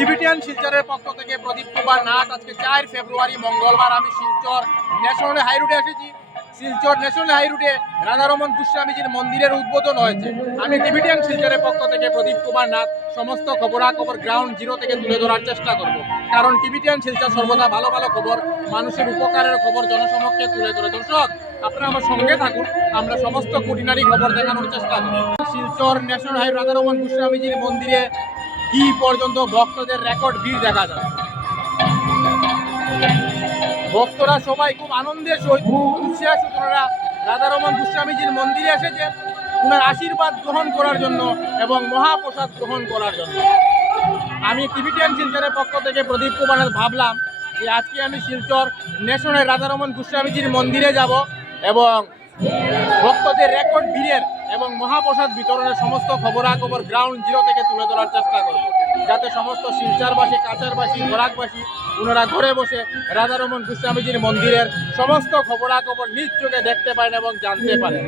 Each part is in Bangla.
টিবিটিয়ান শিলচরের পক্ষ থেকে প্রদীপ কুমার নাথ আজকে চার ফেব্রুয়ারি, মঙ্গলবার আমি শিলচর ন্যাশনাল হাইরোডে এসেছি। শিলচর ন্যাশনাল হাইরোডে রাধারমন গোস্বামীজির মন্দিরের উদ্বোধন হয়েছে। আমি টিবিটিয়ান শিলচরের পক্ষ থেকে প্রদীপ কুমার নাথ সমস্ত খবরাখবর গ্রাউন্ড জিরো থেকে তুলে ধরার চেষ্টা করব। কারণ টিবিটিয়ান শিলচর সর্বদা ভালো ভালো খবর, মানুষের উপকারের খবর, জনসমক্ষে তুলে ধরে। দর্শক, আপনারা আমার সঙ্গে থাকুন, আমরা সমস্ত কুটিনারি খবর দেখানোর চেষ্টা করি শিলচর ন্যাশনাল হাই রাধারমন গোস্বামীজির মন্দিরে কি পর্যন্ত ভক্তদের রেকর্ড ভিড় দেখা যায়। ভক্তরা সবাই খুব আনন্দের সহিত উৎসাহ সূত্ররা রাধারমন গোস্বামীজির মন্দিরে এসেছে। ওনার আশীর্বাদ গ্রহণ করার জন্য এবং মহাপ্রসাদ গ্রহণ করার জন্য। আমি টিভিটিয়ান শিলচরের পক্ষ থেকে প্রদীপ কুমার ভাবলাম যে আজকে আমি শিলচর ন্যাশনাল রাধারমন গোস্বামীজির মন্দিরে যাব এবং ভক্তদের রেকর্ড ভিড়ের এবং মহাপ্রসাদ বিতরণের সমস্ত খবরাখবর গ্রাউন্ড জিরো থেকে তুলে ধরার চেষ্টা করব। যাতে সমস্ত শিলচারবাসী, কাছারবাসী ঘোরাকবাসী ওনারা ঘরে বসে রাধারমন গোস্বামীজির মন্দিরের সমস্ত খবরাখবর নিজ চোখে দেখতে পারেন এবং জানতে পারেন।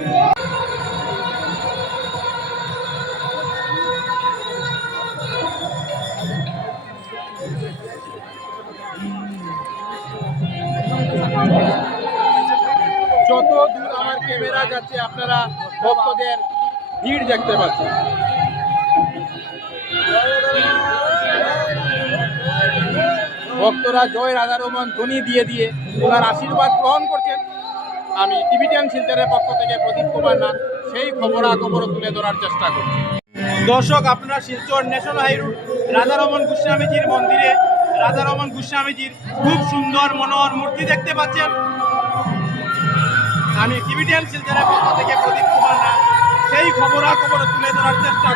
ক্যামেরা যাচ্ছে, আপনারা ভক্তদের ভিড় দেখতে পাচ্ছেন। ভক্তরা জয় রাধা রহমান ধ্বনি দিয়ে দিয়ে ওনার আশীর্বাদ গ্রহণ করছেন। আমি টিভিটিয়ান শিলচরের পক্ষ থেকে প্রদীপ কুমার নাথ, সেই খবরাখবর তুলে ধরার চেষ্টা করছি। দর্শক, আপনারা Silchar national high road Radharaman গোস্বামীজির মন্দিরে রাধারমন গোস্বামীজির খুব সুন্দর মনোহর মূর্তি দেখতে পাচ্ছেন। আমি টিভিটিয়ান শিলচরের পক্ষ থেকে প্রদীপ কুমার নাথ সেই খবরাখবর তুলে ধরার চেষ্টা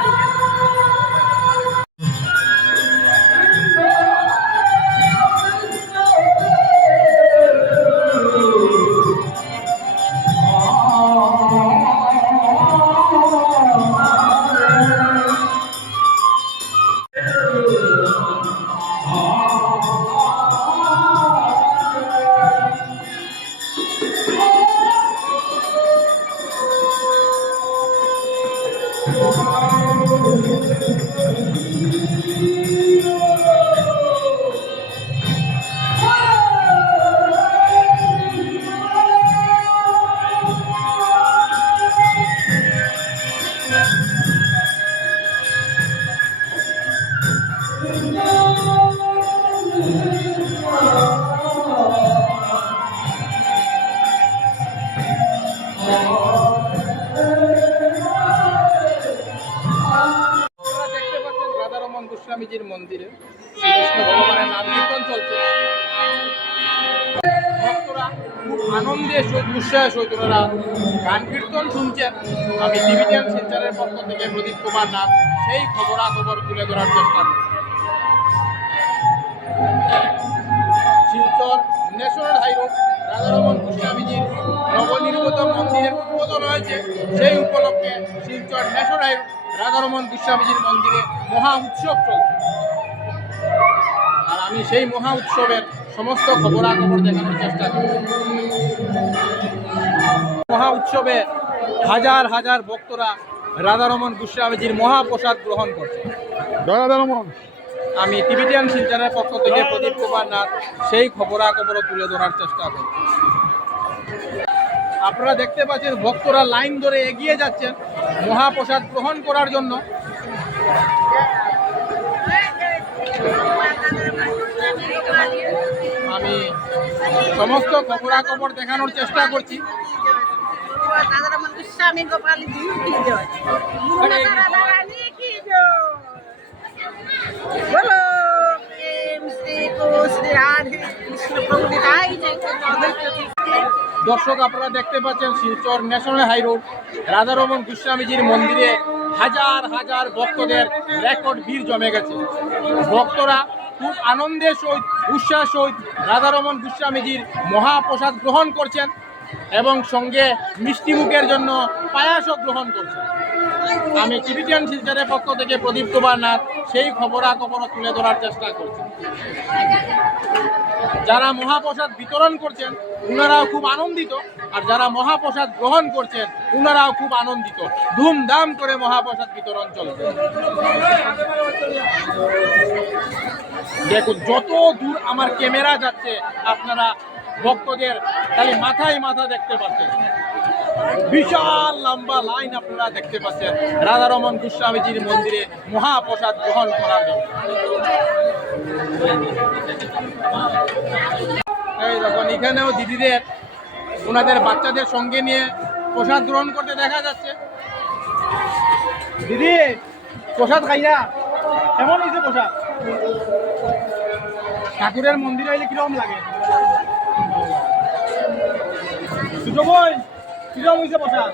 করছি আপনারা গোস্বামীজির মন্দিরে আনন্দে সহিত উৎসাহের সহিত গান কীর্তন শুনছেন। আমি টিভিটিয়ান শিলচরের পক্ষ থেকে প্রদীপ কুমার নাথ, সেই খবরাখবর তুলে ধরার চেষ্টা করি Silchar national high road, Radharaman গোস্বামীজির নবনির্মিত মন্দিরের উদ্বোধন হয়েছে। সেই উপলক্ষে Silchar national high road Radharaman গোস্বামীজির মন্দিরে মহা উৎসব চলছে। আর আমি সেই মহা উৎসবের সমস্ত খবরাখবর দেখানোর চেষ্টা করি মহা উৎসবে হাজার হাজার ভক্তরা রাধারমন গোস্বামীজির মহাপ্রসাদ গ্রহণ করছে। রাধারমন। আমি টিভিটিয়ান শিলচরের পক্ষ থেকে প্রদীপ কুমার নাথ সেই খবরাখবর তুলে ধরার চেষ্টা করি আপনারা দেখতে পাচ্ছেন, ভক্তরা লাইন ধরে এগিয়ে যাচ্ছেন, মহাপ্রসাদ গ্রহণ করার জন্য। আমি সমস্ত খবরাখবর দেখানোর চেষ্টা করছি। দর্শক আপনারা দেখতে পাচ্ছেন Silchar national high road Radharaman গোস্বামীজির মন্দিরে হাজার হাজার ভক্তদের রেকর্ড ভিড় জমে গেছে। ভক্তরা খুব আনন্দের সহিত উৎসাহ সহিত রাধারমন গোস্বামীজির মহাপ্রসাদ গ্রহণ করছেন এবং সঙ্গে মিষ্টি মুখের জন্য পায়াসও গ্রহণ করছেন। আমি টিভিটিয়ান শিলচরের পক্ষ থেকে প্রদীপ কুমার নাথ, সেই খবরাখবর তুলে ধরার চেষ্টা করছি। যারা মহাপ্রসাদ বিতরণ করছেন ওনারাও খুব আনন্দিত। আর যারা মহাপ্রসাদ গ্রহণ করছেন ওনারাও খুব আনন্দিত। ধুমধাম করে মহাপ্রসাদ বিতরণ চলছে। দেখুন, যত দূর আমার ক্যামেরা যাচ্ছে, আপনারা ভক্তদের খালি মাথায় মাথা দেখতে পাচ্ছেন। বিশাল লম্বা লাইন আপনারা দেখতে পাচ্ছেন, রাধারমন গোস্বামীজির মন্দিরে মহাপ্রসাদ গ্রহণ করার জন্য। এখানেও দিদিদের, ওনাদের বাচ্চাদের সঙ্গে নিয়ে প্রসাদ গ্রহণ করতে দেখা যাচ্ছে। দিদি, প্রসাদ খাইয়া কেমন হয়েছে প্রসাদ? ঠাকুরের মন্দিরে আইলে কীরকম লাগে ছোট বোন কীরকম হয়েছে প্রসাদ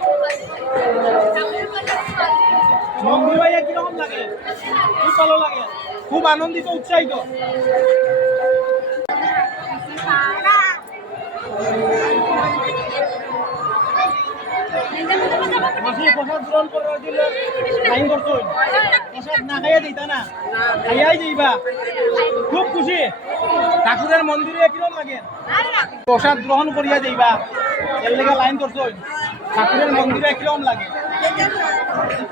মন্দির ভাইয়া কীরকম লাগে খুব ভালো লাগে খুব আনন্দিত উৎসাহিত মাসি প্রসাদ গ্রহণ করার জন্য টাইম করছ খুব খুশি। ঠাকুরের মন্দিরে কীরকম লাগে? প্রসাদ গ্রহণ করিয়া যাইবা। এর লেগে লাইন করছ ঠাকুরের মন্দিরে কীরকম লাগে?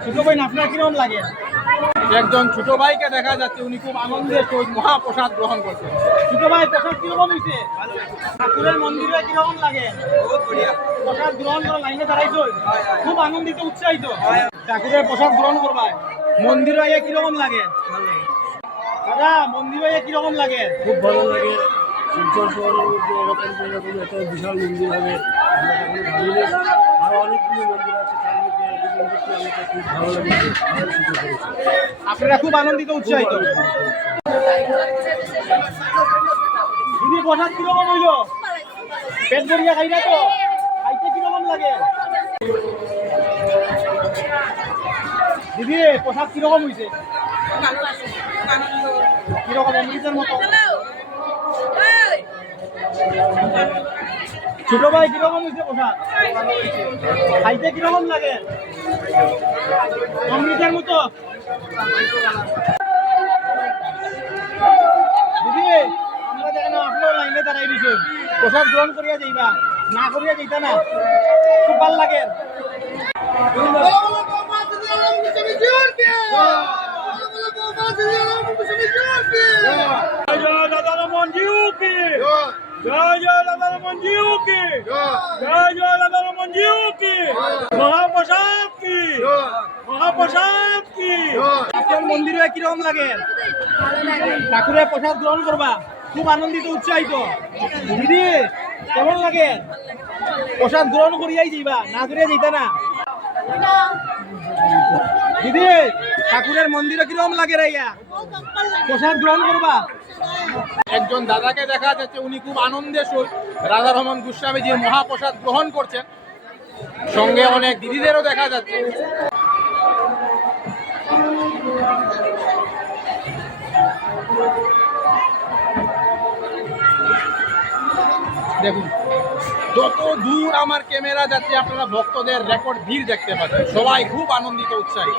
ছোট ভাই আপনার কীরকম লাগে? একজন ছোট ভাইকে দেখা যাচ্ছে, উনি খুব আনন্দের সহিত মহাপ্রসাদ গ্রহণ করছে। ছোট ভাই, প্রসাদ কীরকম হয়েছে ঠাকুরের মন্দিরে কীরকম লাগে? প্রসাদ গ্রহণ করা লাইনে দাঁড়াইছো? খুব আনন্দিত, উৎসাহিত। ঠাকুরের প্রসাদ গ্রহণ করবায়। মন্দিরে আইয়া কীরকম লাগে? দাদা মন্দিরে আইয়া কীরকম লাগে? খুব ভালো লাগে। শিলচর শহরের মধ্যে এরকম এরকম একটা বিশাল মন্দির হবে। আমরা কখনো ভাবিনি আরও অনেকগুলো মন্দির আছে তার মধ্যে আমাকে খুব ভালো লাগে। আপনারা খুব আনন্দিত উৎসাহিত। দিদি প্রসাদ কীরকম হইল? পেট ভরিয়া খাই না তো? খাইতে কীরকম লাগে? দিদি প্রসাদ কীরকম হইছে? কীরকম অমৃতের মতো? ছোট ভাই কীরকম হইছে প্রসাদ খাইতে কীরকম লাগে? অমৃতের মতো? দিদি, আমরা দেখেন আপনার লাইনে দাঁড়াই দিছো। প্রসাদ গ্রহণ করিয়া যাইবা, না করিয়া যাইতা না। খুব ভালো লাগে। মহাপ্রসাদ কি মহাপ্রসাদ কি আপনার মন্দিরে কীরকম লাগে? ঠাকুরের প্রসাদ গ্রহণ করবা? খুব আনন্দিত, উৎসাহিত। দিদি, কেমন লাগে? প্রসাদ গ্রহণ করিয়াই যাইবা, না করিয়া যাইতা না? দিদি, ঠাকুরের মন্দিরে কীরকম লাগে রাইয়া প্রসাদ গ্রহণ করবা? একজন দাদাকে দেখা যাচ্ছে, উনি খুব আনন্দের সহিত রাধা রমন গোস্বামীজির মহাপ্রসাদ গ্রহণ করছেন। সঙ্গে অনেক দিদিদেরও দেখা যাচ্ছে। দেখুন যত দূর আমার ক্যামেরা যাচ্ছে, আপনারা ভক্তদের রেকর্ড ভিড় দেখতে পাচ্ছেন। সবাই খুব আনন্দিত উৎসাহী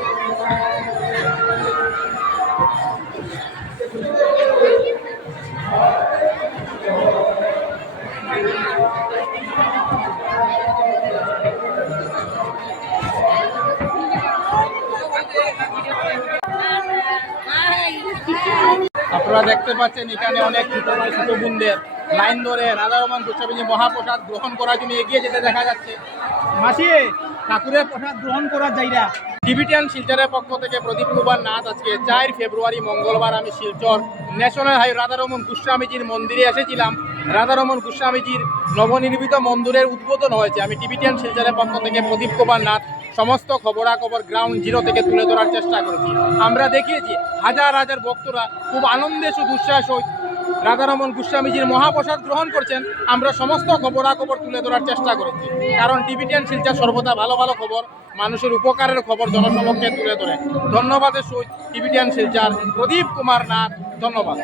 আপনারা দেখতে পাচ্ছেন, এখানে অনেক ছোট ছোট বোনদের। লাইন ধরে রাধা রহমান গোস্বামীজি মহাপ্রসাদ গ্রহণ করার জন্য এগিয়ে যেতে দেখা যাচ্ছে। মাসি, ঠাকুরের প্রসাদ গ্রহণ করার জায়গা। টিভিটিয়ান শিলচরের পক্ষ থেকে প্রদীপ কুমার নাথ আজকে চার ফেব্রুয়ারি মঙ্গলবার আমি শিলচর ন্যাশনাল হাই রাধারমন গোস্বামীজির মন্দিরে এসেছিলাম। রাধারমন গোস্বামীজির নবনির্মিত মন্দিরের উদ্বোধন হয়েছে। আমি টিভিটিয়ান শিলচরের পক্ষ থেকে প্রদীপ কুমার নাথ সমস্ত খবরাখবর গ্রাউন্ড জিরো থেকে তুলে ধরার চেষ্টা করেছি। আমরা দেখিয়েছি হাজার হাজার ভক্তরা খুব আনন্দে উচ্ছ্বাস সহিত রাধারমন গোস্বামীজির মহাপ্রসাদ গ্রহণ করছেন, আমরা সমস্ত খবরাখবর তুলে ধরার চেষ্টা করেছি। কারণ টিভি টেন শিলচা সর্বদা ভালো ভালো খবর, মানুষের উপকারের খবর জনসমক্ষে তুলে ধরে। ধন্যবাদের সহিত টিভি টেন শিলচার প্রদীপ কুমার নাথ, ধন্যবাদ।